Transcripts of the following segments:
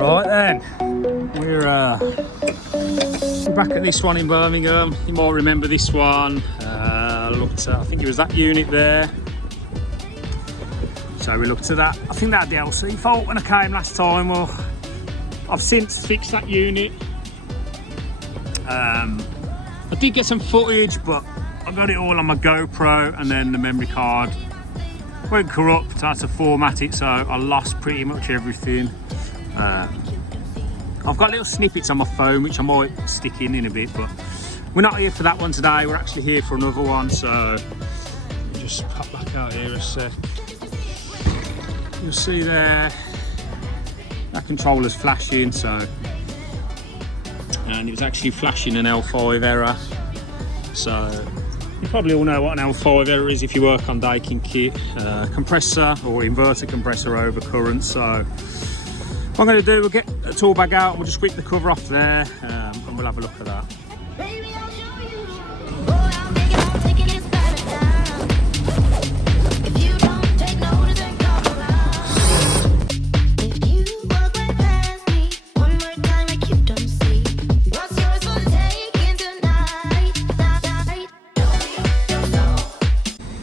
Right then, we're back at this one in Birmingham. You might remember this one. Looked at, I think it was that unit there. So we looked at that. I think that had the LC fault when I came last time. Well, I've since fixed that unit. I did get some footage, but I got it all on my GoPro, and then the memory card went corrupt. I had to format it, so I lost pretty much everything. I've got little snippets on my phone which I might stick in a bit, but we're not here for that one today. We're actually here for another one, so just pop back out here a sec. You'll see there that controller's flashing, so, and it was actually flashing an L5 error. So you probably all know what an L5 error is if you work on Daikin kit. Compressor or inverter compressor over current. So what I'm going to do, we'll get a tool bag out, we'll just whip the cover off there, and we'll have a look at that.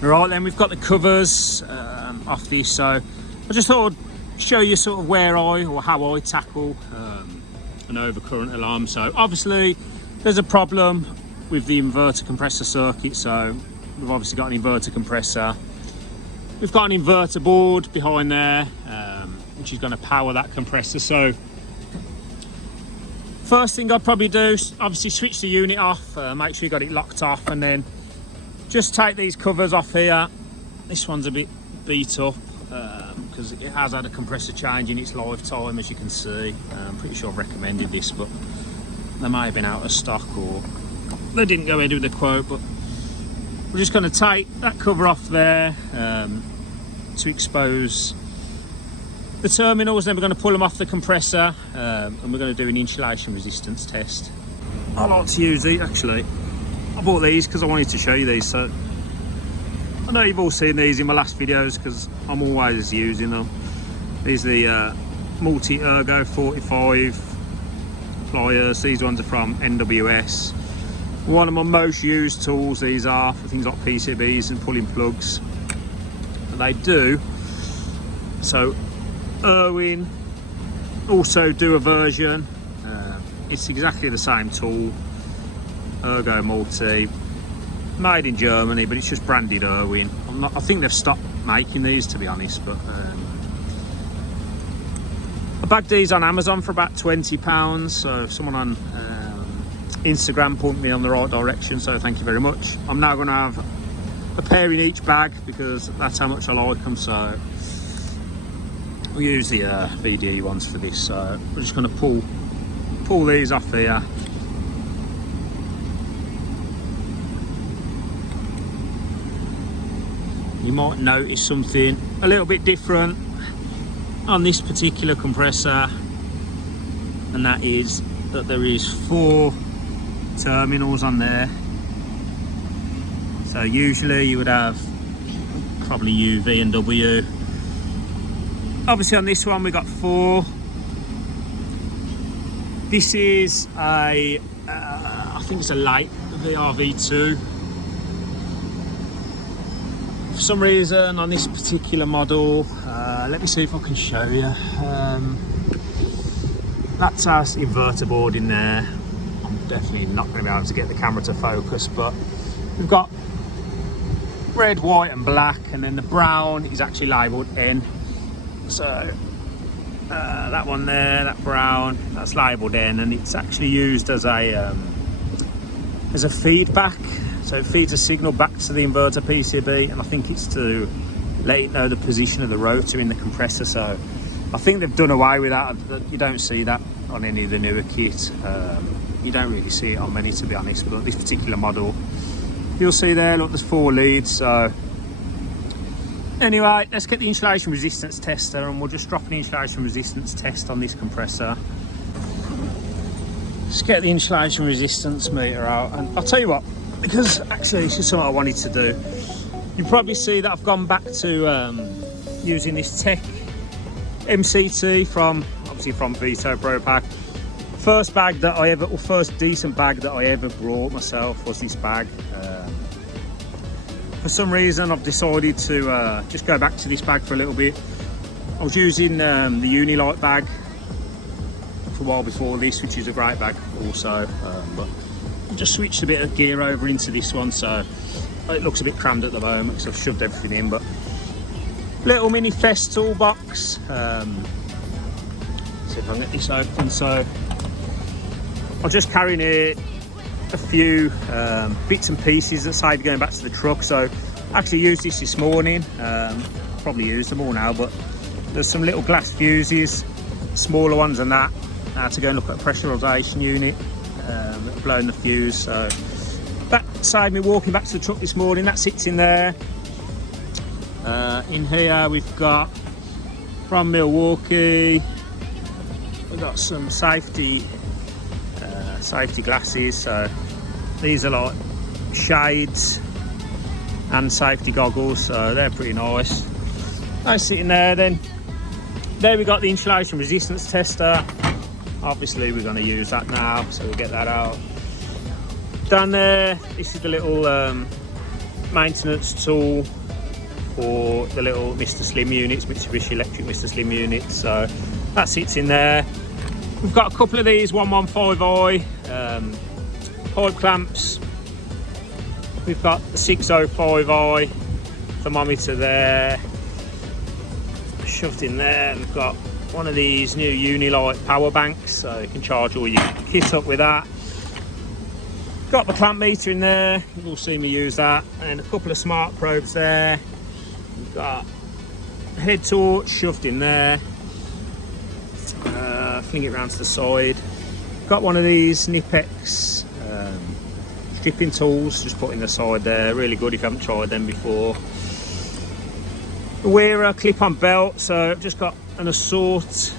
Right then, we've got the covers off this, so I just thought I'd show you sort of where how I tackle an overcurrent alarm. So obviously there's a problem with the inverter compressor circuit, so we've obviously got an inverter compressor. We've got an inverter board behind there, which is going to power that compressor. So first thing I'd probably do is obviously switch the unit off, make sure you got it locked off, and then just take these covers off here. This one's a bit beat up because it has had a compressor change in its lifetime, as you can see. I'm pretty sure I've recommended this, but they may have been out of stock, or they didn't go ahead with the quote. But we're just going to take that cover off there to expose the terminals. Then we're going to pull them off the compressor, and we're going to do an insulation resistance test. I like to use these actually. I bought these because I wanted to show you these. So I know you've all seen these in my last videos because I'm always using them. These are the multi-ergo 45 pliers. These ones are from NWS. One of my most used tools these are for things like PCBs and pulling plugs. And they do. So Irwin also do a version. It's exactly the same tool. Ergo Multi, made in Germany, but it's just branded Irwin. I think they've stopped making these, to be honest, but I bagged these on Amazon for about £20, so someone on Instagram pointed me on the right direction, so thank you very much. I'm now going to have a pair in each bag because that's how much I like them, so we'll use the VDE ones for this. So we're just going to pull these off here. You might notice something a little bit different on this particular compressor, and that is that there is 4 terminals on there. So usually you would have probably U, V and W. Obviously on this one we got 4. This is a I think it's a light VRV2. For some reason on this particular model, let me see if I can show you. That's our inverter board in there. I'm definitely not going to be able to get the camera to focus, but we've got red, white and black, and then the brown is actually labelled N. So that one there, that brown, that's labelled N, and it's actually used as a feedback. So it feeds a signal back to the inverter PCB, and I think it's to let it know the position of the rotor in the compressor. So I think they've done away with that. You don't see that on any of the newer kit. You don't really see it on many, to be honest, but this particular model, you'll see there, look, there's 4 leads. So anyway, let's get the insulation resistance tester, and we'll just drop an insulation resistance test on this compressor. Let's get the insulation resistance meter out, and I'll tell you what, because actually this is something I wanted to do. You probably see that I've gone back to using this Tech MCT from obviously from Veto Pro Pack. First bag that I ever, or first decent bag that I ever brought myself was this bag. For some reason I've decided to just go back to this bag for a little bit. I was using the Unilight bag for a while before this, which is a great bag also, but I've just switched a bit of gear over into this one, so it looks a bit crammed at the moment because I've shoved everything in. But little mini Fest toolbox. See if I can get this open. So I'm just carrying here a few bits and pieces that saved going back to the truck. So I actually used this morning, probably used them all now, but there's some little glass fuses, smaller ones than that, to go and look at a pressurization unit that have blown the fuse. So that saved me walking back to the truck this morning. That sits in there. In here we've got from Milwaukee, we've got some safety glasses. So these are like shades and safety goggles, so they're pretty nice. Nice sitting there. Then there we got the insulation resistance tester. Obviously we're going to use that now, so we'll get that out. Down there, this is the little maintenance tool for the little Mr. Slim units, Mitsubishi Electric Mr. Slim units. So that sits in there. We've got a couple of these 115i pipe clamps. We've got the 605i thermometer there, shoved in there. We've got one of these new Unilight power banks, so you can charge all your kit up with that. Got the clamp meter in there, you've all seen me use that, and a couple of smart probes there. We've got a head torch shoved in there. Fling it round to the side. Got one of these Nippex stripping tools, just put in the side there. Really good if you haven't tried them before. The wearer clip-on belt, so I've just got an assortment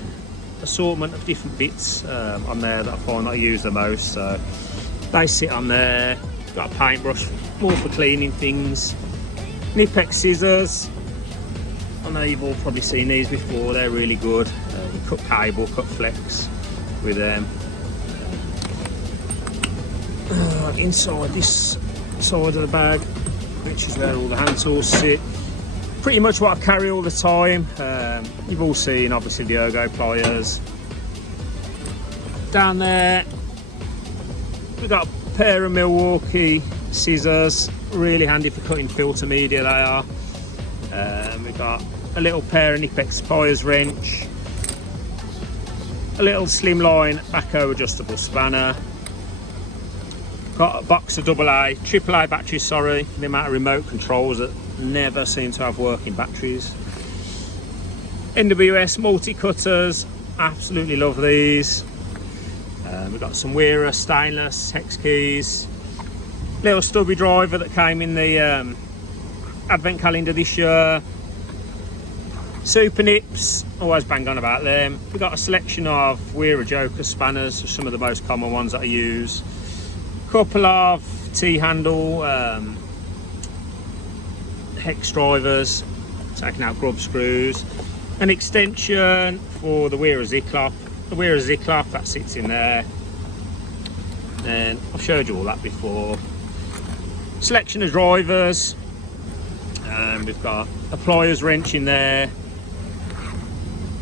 of different bits on there that I find that I use the most. So they sit on there. Got a paintbrush, more for cleaning things. Nippex Scissors. I know you've all probably seen these before, they're really good. You cut cable, cut flex with them. Inside this side of the bag, which is where all the hand tools sit. Pretty much what I carry all the time. You've all seen obviously the ergo pliers. Down there we've got a pair of Milwaukee scissors, really handy for cutting filter media they are. We've got a little pair of Nippex pliers wrench, a little slimline backhoe adjustable spanner, got a box of AAA batteries, sorry, the amount of remote controls that never seem to have working batteries. NWS multi-cutters, absolutely love these. We've got some Wearer stainless hex keys, little stubby driver that came in the advent calendar this year. Super nips, always bang on about them. We've got a selection of Wearer Joker spanners, some of the most common ones that I use. Couple of T-handle hex drivers, taking out grub screws. An extension for the Wearer Z-clop. The Wearer Z-clop, that sits in there. And I've showed you all that before. Selection of drivers. We've got a pliers wrench in there.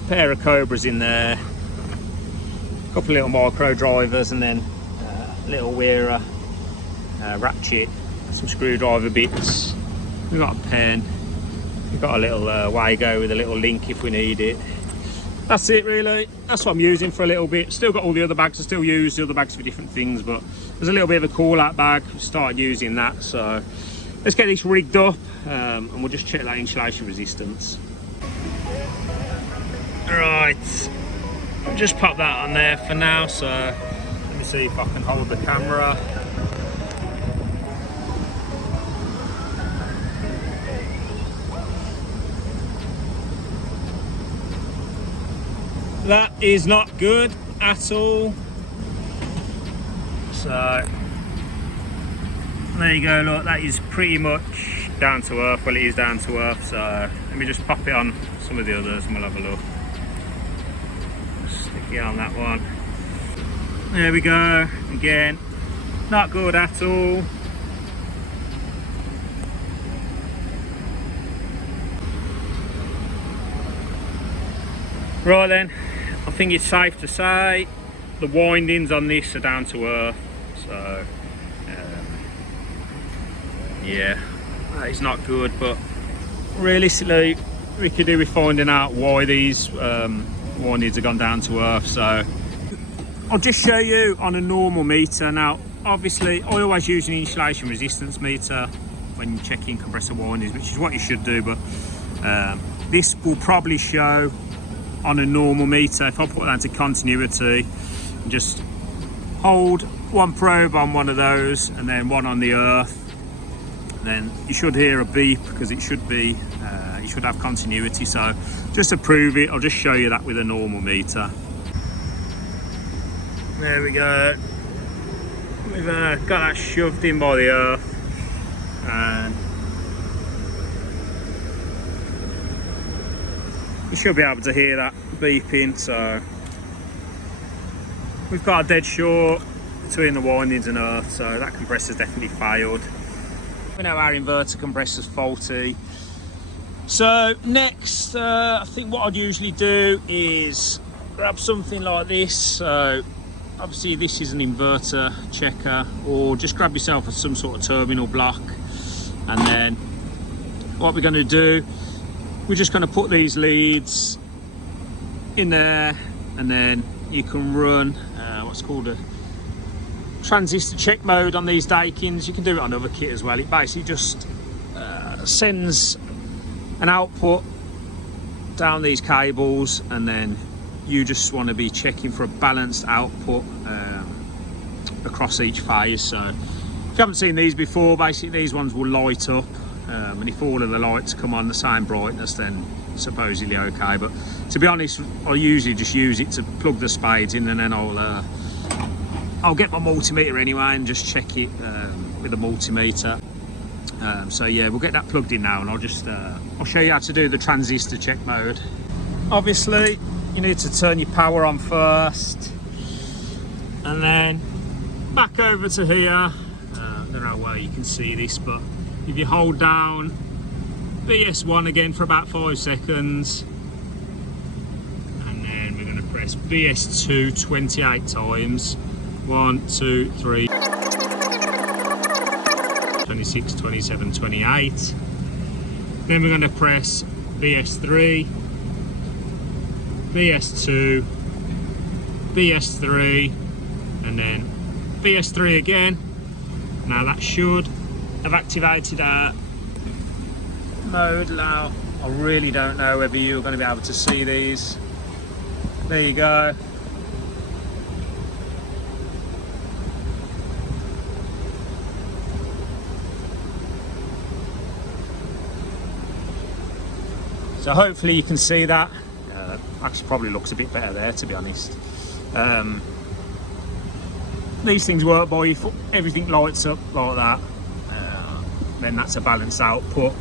Pair of Cobras in there. A couple of little micro drivers, and then little Wearer ratchet, some screwdriver bits. We've got a pen. We've got a little Wago with a little link if we need it. That's it really. That's what I'm using for a little bit. Still got all the other bags. I still use the other bags for different things, but there's a little bit of a call out bag. Started using that, so let's get this rigged up and we'll just check that insulation resistance. Right, I'll just pop that on there for now. So let me see if I can hold the camera. That is not good at all. So there you go, look, that is pretty much down to earth. Well, it is down to earth, so let me just pop it on some of the others and we'll have a look. Yeah, on that one. There we go. Again, not good at all. Right then, I think it's safe to say the windings on this are down to earth. So, yeah, that is not good, but realistically, we could do with finding out why these windings have gone down to earth. So, I'll just show you on a normal meter. Now, obviously, I always use an insulation resistance meter when checking compressor windings, which is what you should do, but this will probably show on a normal meter. If I put that into continuity and just hold one probe on one of those and then one on the earth, then you should hear a beep because it should be you should have continuity. So just to prove it, I'll just show you that with a normal meter. There we go. We've got that shoved in by the earth, and you should be able to hear that beeping. So we've got a dead short between the windings and earth, so that compressor's definitely failed. We know our inverter compressor's faulty. So next, I think what I'd usually do is grab something like this. So obviously this is an inverter checker, or just grab yourself some sort of terminal block, and then what we're going to do, we're just going to put these leads in there, and then you can run what's called a transistor check mode on these Daikins. You can do it on other kit as well. It basically just sends an output down these cables, and then you just want to be checking for a balanced output across each phase. So if you haven't seen these before, basically these ones will light up, and if all of the lights come on the same brightness, then supposedly okay. But to be honest, I usually just use it to plug the spades in, and then I'll get my multimeter anyway and just check it with a multimeter. So yeah, we'll get that plugged in now, and I'll show you how to do the transistor check mode. Obviously you need to turn your power on first, and then back over to here. I don't know where you can see this, but if you hold down BS1 again for about 5 seconds, and then we're going to press BS2 28 times. 1, 2, 3, 26, 27, 28. Then we're going to press BS3, BS2, BS3, and then BS3 again. Now that should have activated our mode. Now I really don't know whether you're going to be able to see these. There you go. So hopefully you can see that. Actually probably looks a bit better there, to be honest. These things work by if everything lights up like that, then that's a balanced output.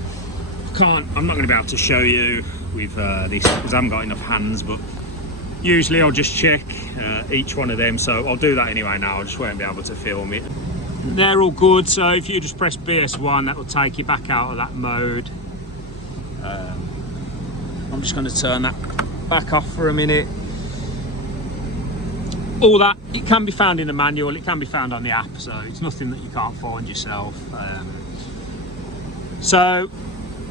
I'm not going to be able to show you with this because I haven't got enough hands, but usually I'll just check each one of them. So I'll do that anyway now, I just won't be able to film it. They're all good, so if you just press BS1, that will take you back out of that mode. I'm just going to turn that back off for a minute. All that, it can be found in the manual, it can be found on the app, so it's nothing that you can't find yourself. So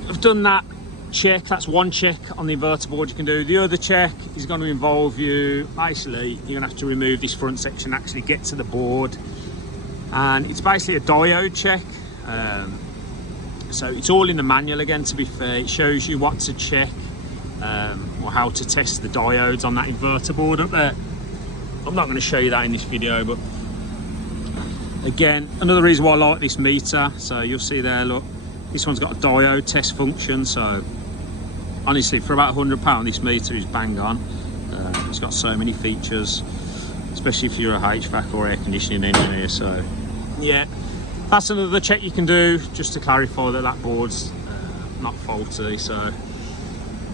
I've done that check. That's one check on the inverter board you can do. The other check is going to involve you, basically you're going to have to remove this front section, actually get to the board, and it's basically a diode check. So it's all in the manual again, to be fair. It shows you what to check, or how to test the diodes on that inverter board up there. I'm not going to show you that in this video, but again, another reason why I like this meter. So you'll see there, look, this one's got a diode test function. So honestly, for about £100, this meter is bang on. It's got so many features, especially if you're a HVAC or air conditioning engineer. So yeah, that's another check you can do, just to clarify that that board's not faulty. So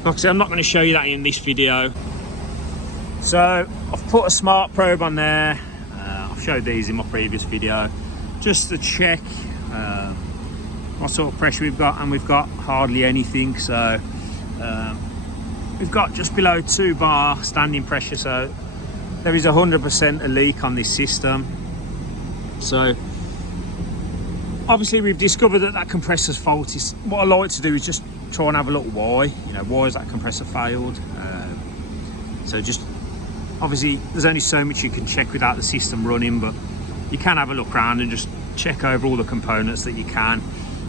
like I said, I'm not going to show you that in this video. So I've put a smart probe on there. I've showed these in my previous video just to check what sort of pressure we've got, and we've got hardly anything. So we've got just below 2 bar standing pressure, so there is 100% a leak on this system. So obviously we've discovered that compressor's faulty. What I like to do is just try and have a look why, why has that compressor failed. So just obviously there's only so much you can check without the system running, but you can have a look around and just check over all the components that you can.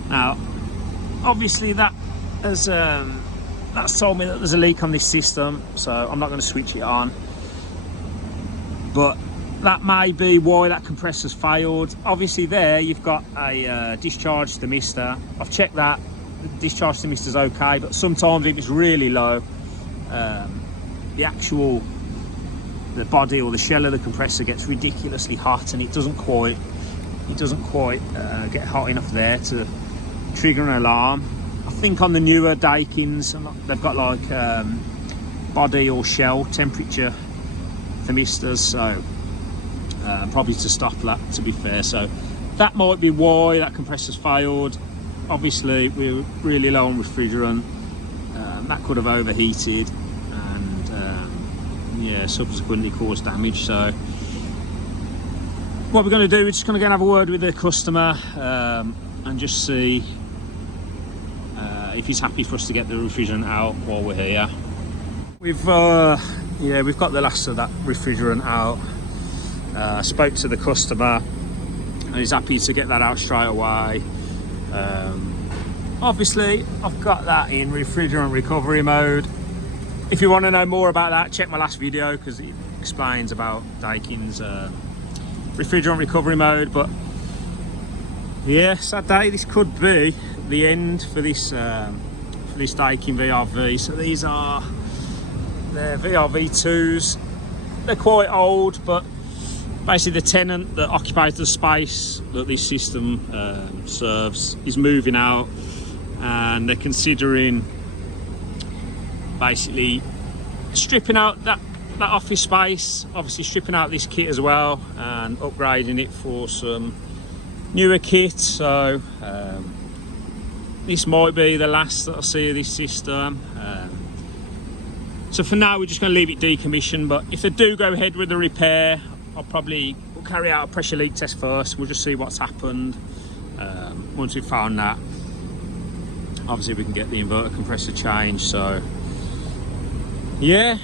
Now obviously that has that's told me that there's a leak on this system, so I'm not going to switch it on, but that may be why that compressor's failed. Obviously there you've got a discharge thermistor. I've checked that the discharge thermistor's okay, but sometimes if it's really low, the body or the shell of the compressor gets ridiculously hot, and it doesn't quite get hot enough there to trigger an alarm. I think on the newer Daikins they've got like body or shell temperature thermistors, so probably to stop that, to be fair. So that might be why that compressor's failed. Obviously we're really low on refrigerant, that could have overheated and yeah, subsequently caused damage. So what we're going to do, we're just going to go and have a word with the customer and just see if he's happy for us to get the refrigerant out while we're here. We've got the last of that refrigerant out. Spoke to the customer and he's happy to get that out straight away. Obviously I've got that in refrigerant recovery mode. If you want to know more about that, check my last video because it explains about Daikin's refrigerant recovery mode. But yeah, sad day, this could be the end for this Daikin VRV. So these are their VRV2s. They're quite old, but basically the tenant that occupies the space that this system serves is moving out, and they're considering basically stripping out that office space, obviously stripping out this kit as well and upgrading it for some newer kit. So this might be the last that I see of this system. So for now we're just going to leave it decommissioned, but if they do go ahead with the repair, we'll carry out a pressure leak test first. We'll just see what's happened. Once we've found that, obviously we can get the inverter compressor changed. So yeah,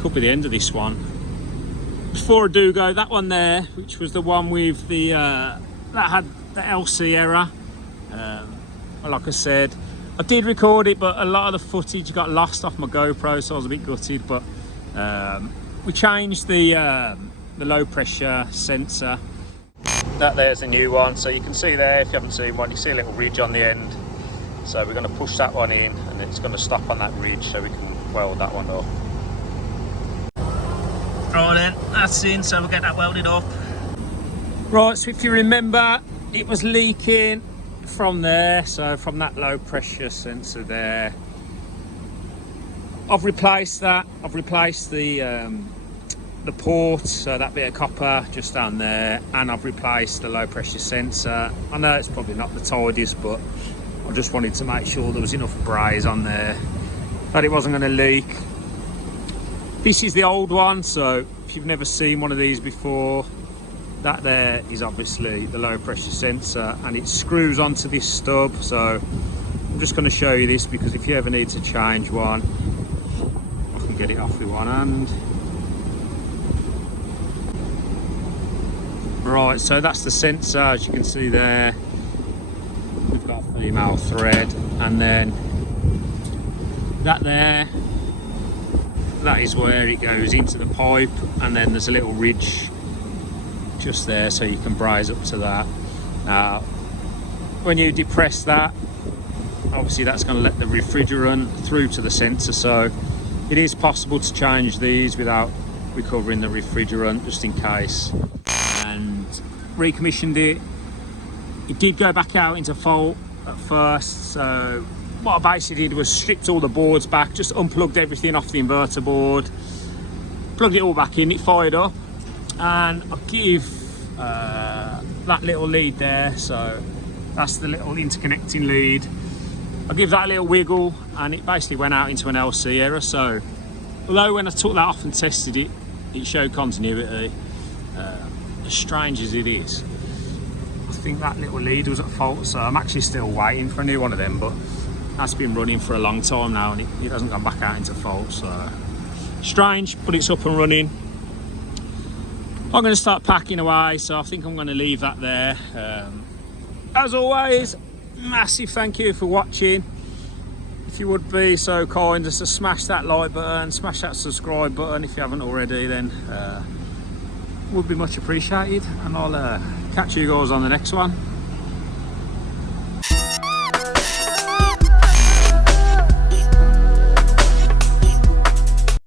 could be the end of this one. Before I do go, that one there, which was the one with the that had the LC error, like I said, I did record it, but a lot of the footage got lost off my GoPro, so I was a bit gutted. But we changed the low pressure sensor. That there's a new one, so you can see there, if you haven't seen one, you see a little ridge on the end. So we're going to push that one in, and it's going to stop on that ridge, so we can weld that one up. Right then, that's in, so we'll get that welded up. Right, so if you remember, it was leaking from there, so from that low pressure sensor there. I've replaced that. I've replaced the port, so that bit of copper just down there, and I've replaced the low pressure sensor. I know it's probably not the tidiest, but I just wanted to make sure there was enough braze on there that it wasn't going to leak. This is the old one, so if you've never seen one of these before, that there is obviously the low pressure sensor, and it screws onto this stub. So I'm just going to show you this, because if you ever need to change one, I can get it off with one hand. Right, so that's the sensor, as you can see there. We've got a female thread, and then that there, that is where it goes into the pipe, and then there's a little ridge just there, so you can braze up to that. Now when you depress that, obviously that's going to let the refrigerant through to the sensor, so it is possible to change these without recovering the refrigerant, just in case. And recommissioned it. It did go back out into fault at first, so what I basically did was stripped all the boards back, just unplugged everything off the inverter board, plugged it all back in, it fired up, and I'll give that little lead there, so that's the little interconnecting lead. I'll give that a little wiggle, and it basically went out into an LC error. So although when I took that off and tested it, it showed continuity, as strange as it is, I think that little lead was at fault. So I'm actually still waiting for a new one of them, but that's been running for a long time now, and it hasn't gone back out into fault. So strange, but it's up and running. I'm going to start packing away, so I think I'm going to leave that there. As always, massive thank you for watching. If you would be so kind as to smash that like button, smash that subscribe button if you haven't already, then would be much appreciated, and I'll catch you guys on the next one.